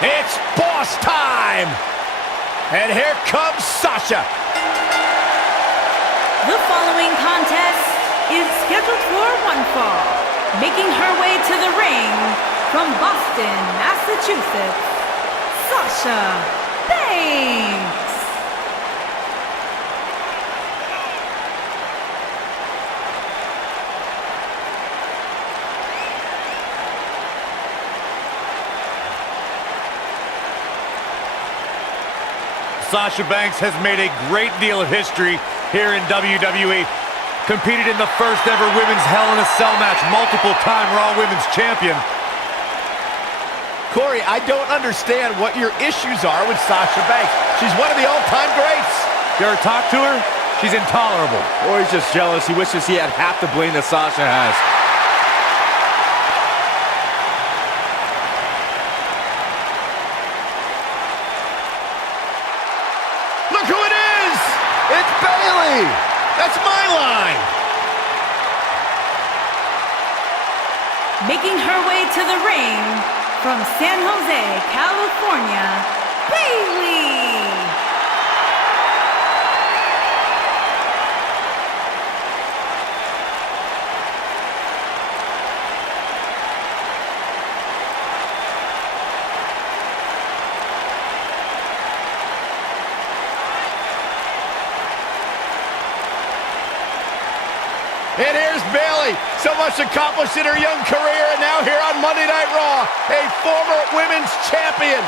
It's boss time! And here comes Sasha. The following contest is scheduled for one fall. Making her way to the ring from Boston, Massachusetts, Sasha Banks. Sasha Banks has made a great deal of history here in WWE. Competed in the first ever women's Hell in a Cell match, multiple-time Raw Women's Champion. Corey, I don't understand what your issues are with Sasha Banks. She's one of the all-time greats. You ever talk to her? She's intolerable. Or he's just jealous. He wishes he had half the bling that Sasha has. Look who it is! It's Bayley! That's my line! Making her way to the ring from San Jose, California, Bayley! And here's Bayley, so much accomplished in her young career, and now here on Monday Night Raw, a former women's champion.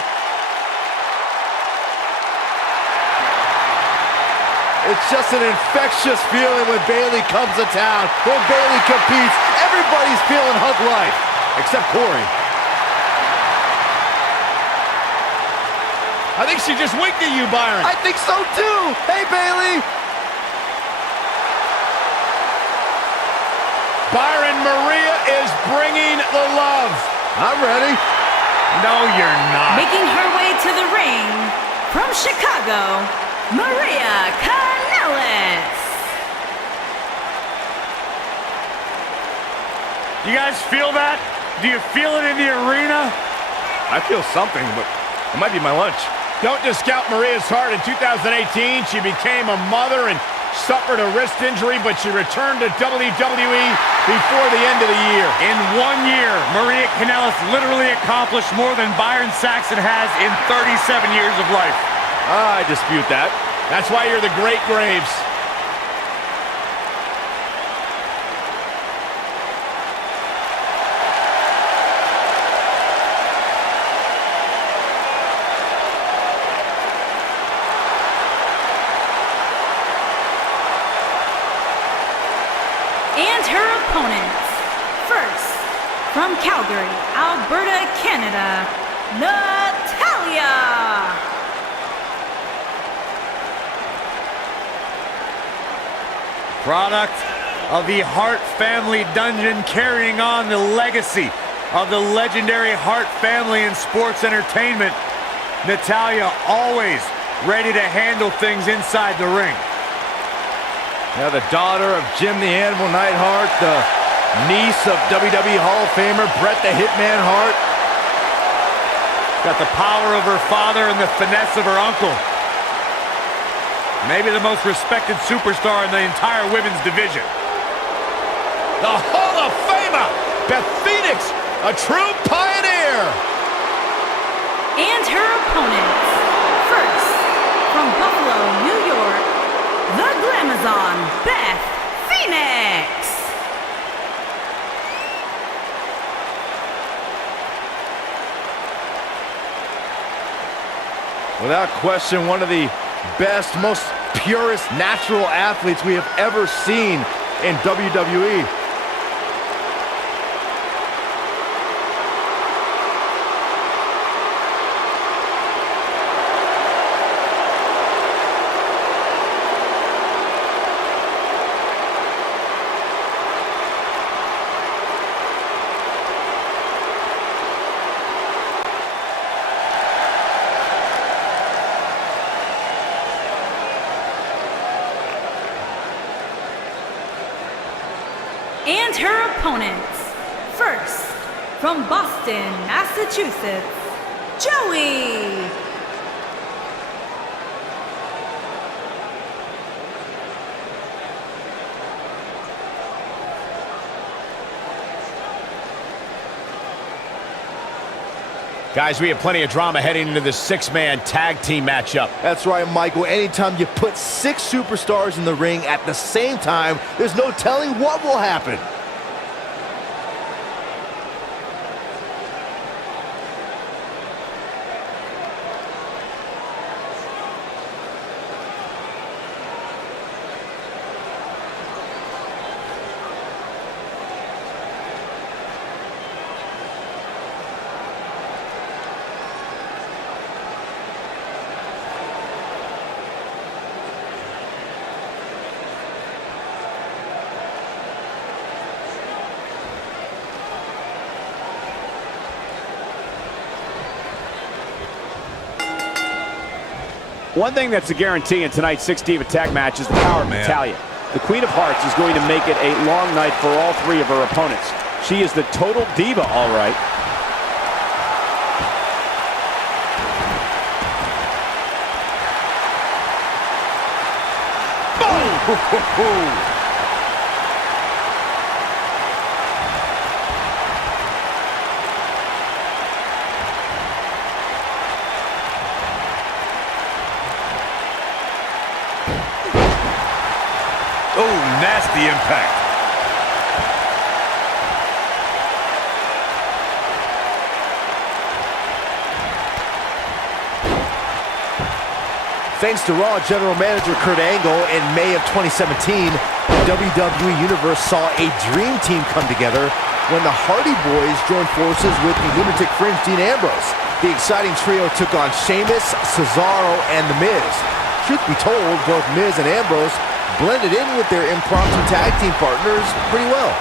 It's just an infectious feeling when Bayley comes to town. When Bayley competes, everybody's feeling hug life, except Corey. I think she just winked at you, Byron. I think so too. Hey, Bayley. Byron, Maria is bringing the love. I'm ready. No, you're not. Making her way to the ring from Chicago, Maria Kanellis. You guys feel that? Do you feel it in the arena? I feel something, but it might be my lunch. Don't discount Maria's heart. In 2018, she became a mother and suffered a wrist injury, but she returned to WWE before the end of the year. In 1 year, Maria Kanellis literally accomplished more than Byron Saxton has in 37 years of life. I dispute that. That's why you're the Great Graves. And her opponents, first, from Calgary, Alberta, Canada, Natalya. Product of the Hart family dungeon, carrying on the legacy of the legendary Hart family in sports entertainment. Natalya always ready to handle things inside the ring. Now the daughter of Jim the Animal Neidhart, the niece of WWE Hall of Famer Bret the Hitman Hart. Got the power of her father and the finesse of her uncle. Maybe the most respected superstar in the entire women's division. The Hall of Famer, Beth Phoenix, a true pioneer. And her opponents, first, from Buffalo, New York, the Glamazon, Beth Phoenix. Without question, one of the best, most purest natural athletes we have ever seen in WWE. And her opponents, first, from Boston, Massachusetts, Joey. Guys, we have plenty of drama heading into this six-man tag team matchup. That's right, Michael. Anytime you put 6 superstars in the ring at the same time, there's no telling what will happen. One thing that's a guarantee in tonight's 6-diva tag match is the power of Natalya. The Queen of Hearts is going to make it a long night for all 3 of her opponents. She is the total diva, all right. Boom! Oh, nasty impact. Thanks to Raw General Manager Kurt Angle, in May of 2017, the WWE Universe saw a dream team come together when the Hardy Boys joined forces with the lunatic fringe Dean Ambrose. The exciting trio took on Sheamus, Cesaro, and The Miz. Truth be told, both Miz and Ambrose blended in with their impromptu tag team partners pretty well.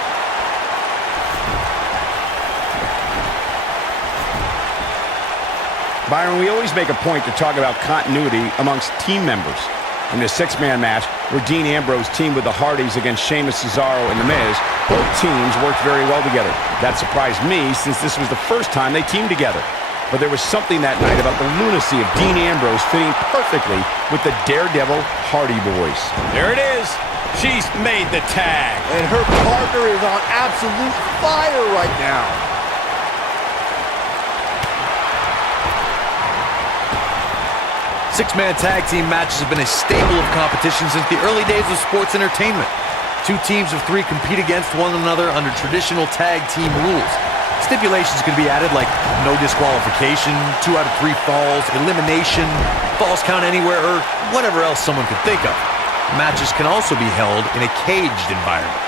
Byron, we always make a point to talk about continuity amongst team members. In this 6-man match, where Dean Ambrose teamed with the Hardys against Sheamus, Cesaro, and The Miz, both teams worked very well together. That surprised me, since this was the first time they teamed together. But there was something that night about the lunacy of Dean Ambrose fitting perfectly with the Daredevil Hardy Boys. There it is. She's made the tag. And her partner is on absolute fire right now. Six-man tag team matches have been a staple of competition since the early days of sports entertainment. 2 teams of 3 compete against one another under traditional tag team rules. Stipulations can be added like no disqualification, 2 out of 3 falls, elimination, falls count anywhere, or whatever else someone could think of. Matches can also be held in a caged environment.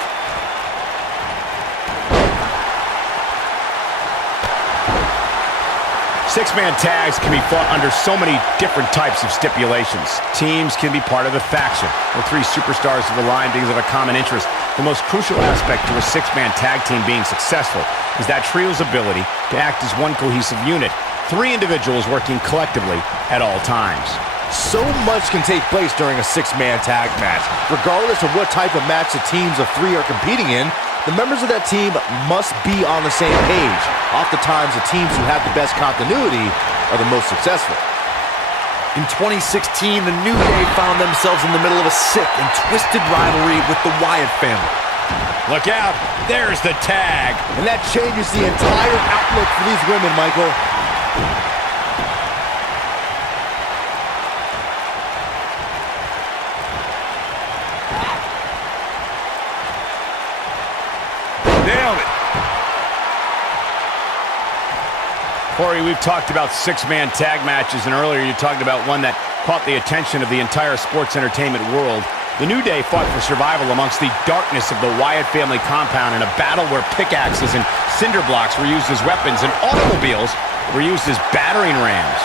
Six-man tags can be fought under so many different types of stipulations. Teams can be part of a faction, where 3 superstars have aligned because of a common interest. The most crucial aspect to a 6-man tag team being successful is that trio's ability to act as one cohesive unit, 3 individuals working collectively at all times. So much can take place during a 6-man tag match. Regardless of what type of match the teams of 3 are competing in, the members of that team must be on the same page. Oftentimes, the teams who have the best continuity are the most successful. In 2016, the New Day found themselves in the middle of a sick and twisted rivalry with the Wyatt family. Look out, there's the tag. And that changes the entire outlook for these women, Michael. Nailed it. Corey, we've talked about 6-man tag matches, and earlier you talked about one that caught the attention of the entire sports entertainment world. The New Day fought for survival amongst the darkness of the Wyatt family compound in a battle where pickaxes and cinder blocks were used as weapons and automobiles were used as battering rams.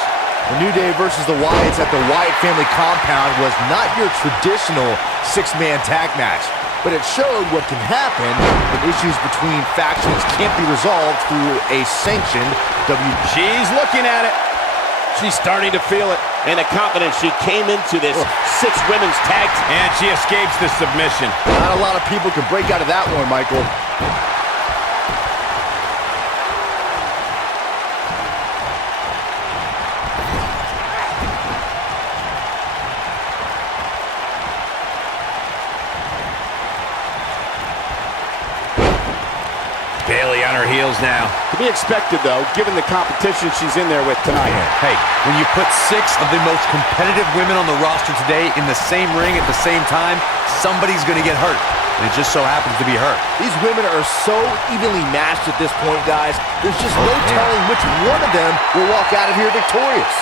The New Day versus the Wyatts at the Wyatt family compound was not your traditional 6-man tag match, but it showed what can happen when issues between factions can't be resolved through a sanctioned She's looking at it. She's starting to feel it, and the confidence she came into this 6 women's tag team. And she escapes the submission. Not a lot of people can break out of that one, Michael. Bayley on her heels now. To be expected, though, given the competition she's in there with tonight. Hey, when you put 6 of the most competitive women on the roster today in the same ring at the same time, somebody's going to get hurt. And it just so happens to be her. These women are so evenly matched at this point, guys. There's just no telling which one of them will walk out of here victorious.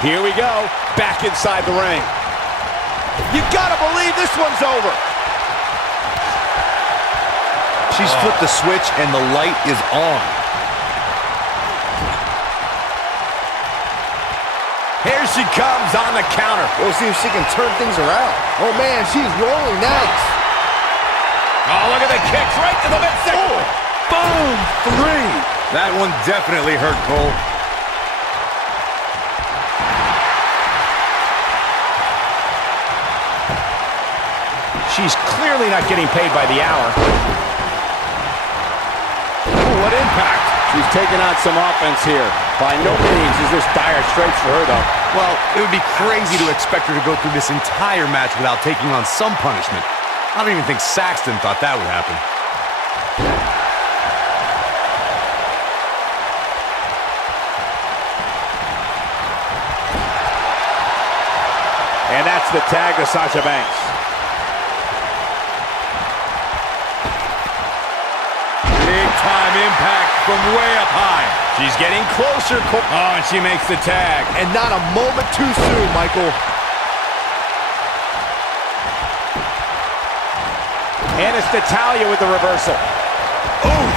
Here we go, back inside the ring. You gotta believe this one's over. She's flipped the switch and the light is on. Here she comes on the counter. We'll see if she can turn things around. Oh man, she's rolling nice. Oh, look at the kicks right to the midsection. Boom! 3! That one definitely hurt Cole. She's clearly not getting paid by the hour. Ooh, what impact. She's taking on some offense here. By no means is this dire straits for her, though. Well, it would be crazy to expect her to go through this entire match without taking on some punishment. I don't even think Saxton thought that would happen. And that's the tag to Sasha Banks. Big-time impact from way up high. She's getting closer. Oh, and she makes the tag. And not a moment too soon, Michael. And it's Natalya with the reversal. Oof.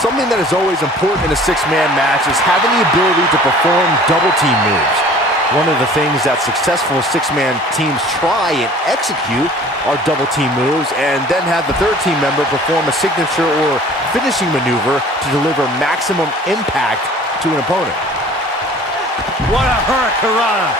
Something that is always important in a 6-man match is having the ability to perform double team moves. One of the things that successful 6-man teams try and execute are double team moves, and then have the third team member perform a signature or finishing maneuver to deliver maximum impact to an opponent. What a hurricanrana.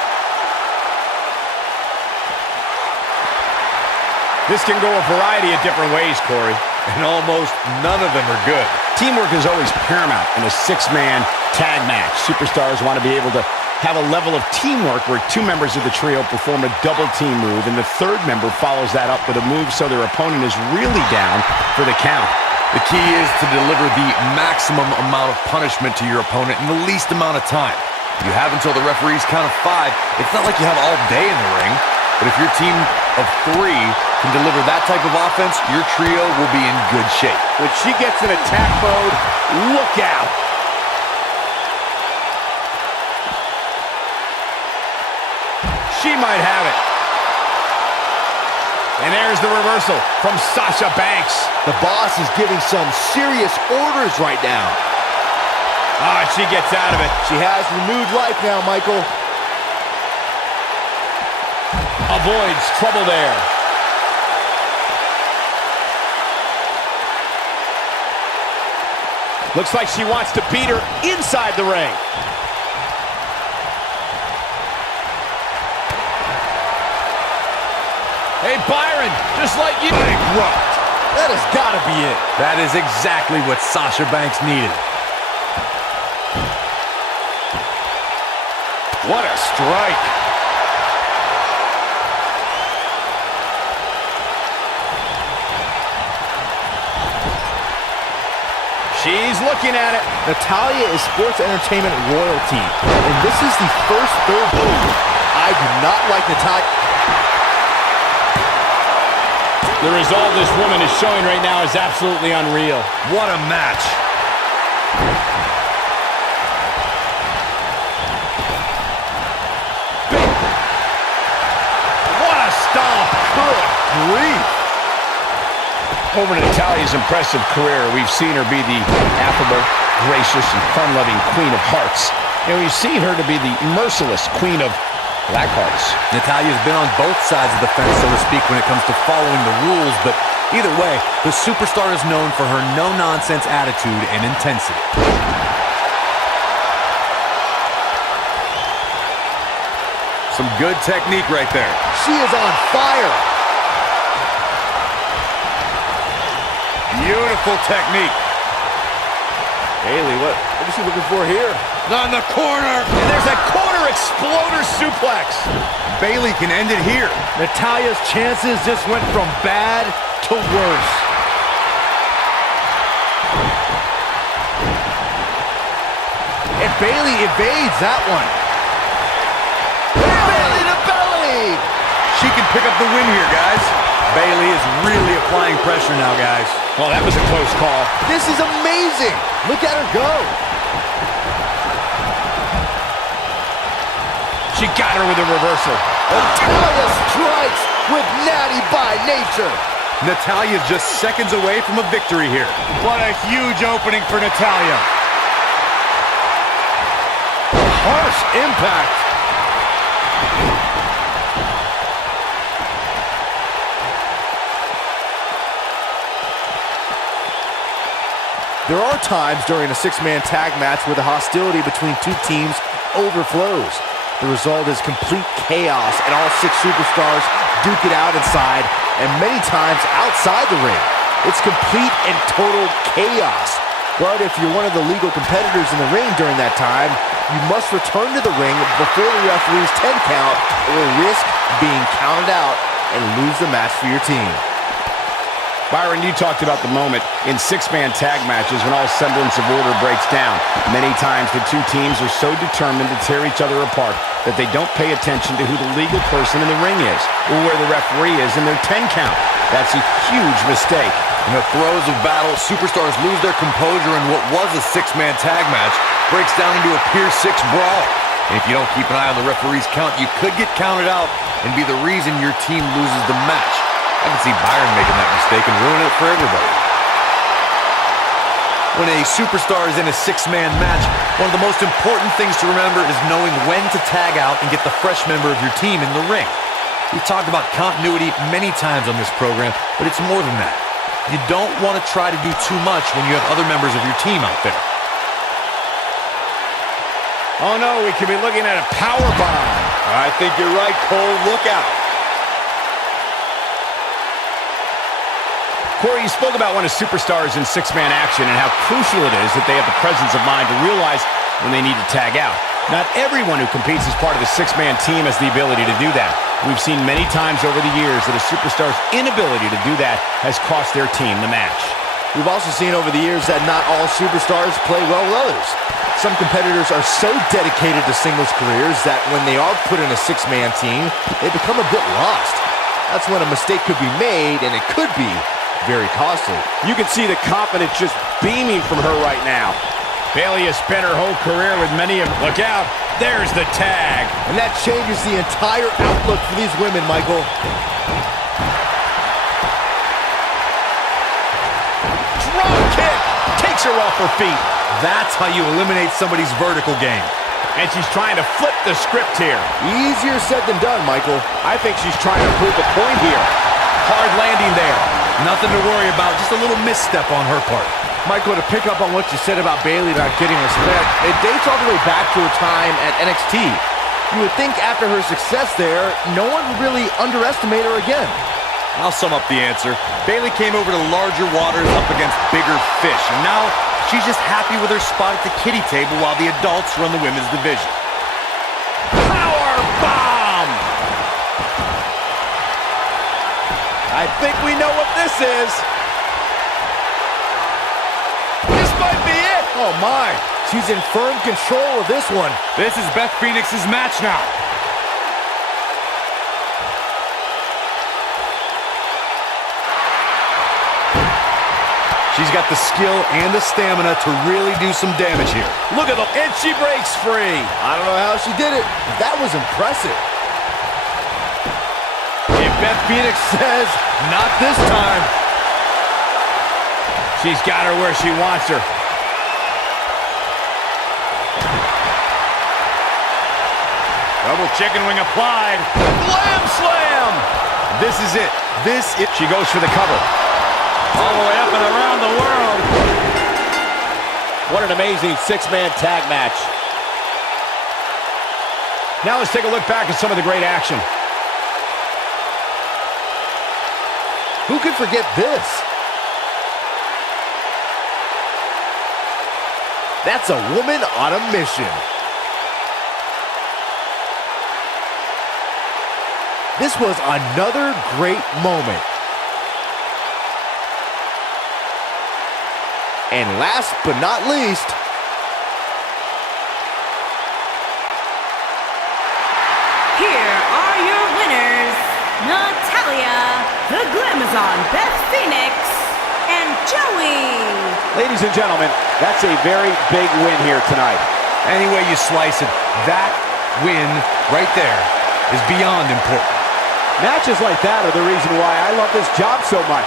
This can go a variety of different ways, Corey. And almost none of them are good. Teamwork is always paramount in a 6-man tag match. Superstars want to be able to have a level of teamwork where 2 members of the trio perform a double team move, and the third member follows that up with a move so their opponent is really down for the count. The key is to deliver the maximum amount of punishment to your opponent in the least amount of time. You have until the referee's count of 5. It's not like you have all day in the ring, but if your team of 3 can deliver that type of offense, your trio will be in good shape. When she gets in attack mode, look out. She might have it. And there's the reversal from Sasha Banks. The boss is giving some serious orders right now. Ah, she gets out of it. She has renewed life now, Michael. Avoids trouble there. Looks like she wants to beat her inside the ring. Hey, Byron, just like you. Bankrupt. That has got to be it. That is exactly what Sasha Banks needed. What a strike. She's looking at it. Natalya is sports entertainment royalty, and this is the first third move. I do not like Natalya. The resolve this woman is showing right now is absolutely unreal. What a match. What a stomp. Good grief. Over Natalya's impressive career, we've seen her be the affable, gracious, and fun-loving Queen of Hearts. And we've seen her to be the merciless Queen of Black Hearts. Natalya's been on both sides of the fence, so to speak, when it comes to following the rules, but either way, the superstar is known for her no-nonsense attitude and intensity. Some good technique right there. She is on fire. Beautiful technique. Bayley, what is she looking for here? On the corner. And there's that corner exploder suplex. Bayley can end it here. Natalya's chances just went from bad to worse. And Bayley evades that one. Belly to belly! She can pick up the win here, guys. Bayley is really applying pressure now, guys. Well, that was a close call. This is amazing. Look at her go. She got her with a reversal. Natalya strikes with natty by nature. Natalya's just seconds away from a victory here. What a huge opening for Natalya. Harsh impact. There are times during a six-man tag match where the hostility between two teams overflows. The result is complete chaos, and all six superstars duke it out inside, and many times outside the ring. It's complete and total chaos. But if you're one of the legal competitors in the ring during that time, you must return to the ring before the referee's 10 count or risk being counted out and lose the match for your team. Byron, you talked about the moment in six-man tag matches when all semblance of order breaks down. Many times the two teams are so determined to tear each other apart that they don't pay attention to who the legal person in the ring is or where the referee is in their 10 count. That's a huge mistake. In the throes of battle, superstars lose their composure, and what was a six-man tag match breaks down into a Pier 6 brawl. And if you don't keep an eye on the referee's count, you could get counted out and be the reason your team loses the match. I can see Byron making that mistake and ruin it for everybody. When a superstar is in a six-man match, one of the most important things to remember is knowing when to tag out and get the fresh member of your team in the ring. We've talked about continuity many times on this program, but it's more than that. You don't want to try to do too much when you have other members of your team out there. Oh no, we could be looking at a power bomb. I think you're right, Cole. Look out. Corey, you spoke about when a superstar is in six-man action and how crucial it is that they have the presence of mind to realize when they need to tag out. Not everyone who competes as part of the six-man team has the ability to do that. We've seen many times over the years that a superstar's inability to do that has cost their team the match. We've also seen over the years that not all superstars play well with others. Some competitors are so dedicated to singles careers that when they are put in a six-man team, they become a bit lost. That's when a mistake could be made, and it could be very costly. You can see the confidence just beaming from her right now. Bayley has spent her whole career with many of... Look out! There's the tag! And that changes the entire outlook for these women, Michael. Drop kick! Takes her off her feet. That's how you eliminate somebody's vertical game. And she's trying to flip the script here. Easier said than done, Michael. I think she's trying to prove a point here. Hard landing there. Nothing to worry about, just a little misstep on her part. Michael, to pick up on what you said about Bayley not getting respect, it dates all the way back to her time at NXT. You would think after her success there, no one would really underestimate her again. I'll sum up the answer. Bayley came over to larger waters up against bigger fish, and now she's just happy with her spot at the kiddie table while the adults run the women's division. Power bomb! I think we know what this is. This might be it. Oh my, she's in firm control of this one. This is Beth Phoenix's match now. She's got the skill and the stamina to really do some damage here. Look at the... And she breaks free. I don't know how she did it. That was impressive. And Beth Phoenix says, not this time. She's got her where she wants her. Double chicken wing applied. Blam slam! This is it. She goes for the cover. All the way up and around the world. What an amazing six-man tag match. Now let's take a look back at some of the great action. Who could forget this? That's a woman on a mission. This was another great moment. And last but not least, here are your winners, Natalya, the Glamazon Beth Phoenix, and Joey. Ladies and gentlemen, that's a very big win here tonight. Any way you slice it, that win right there is beyond important. Matches like that are the reason why I love this job so much.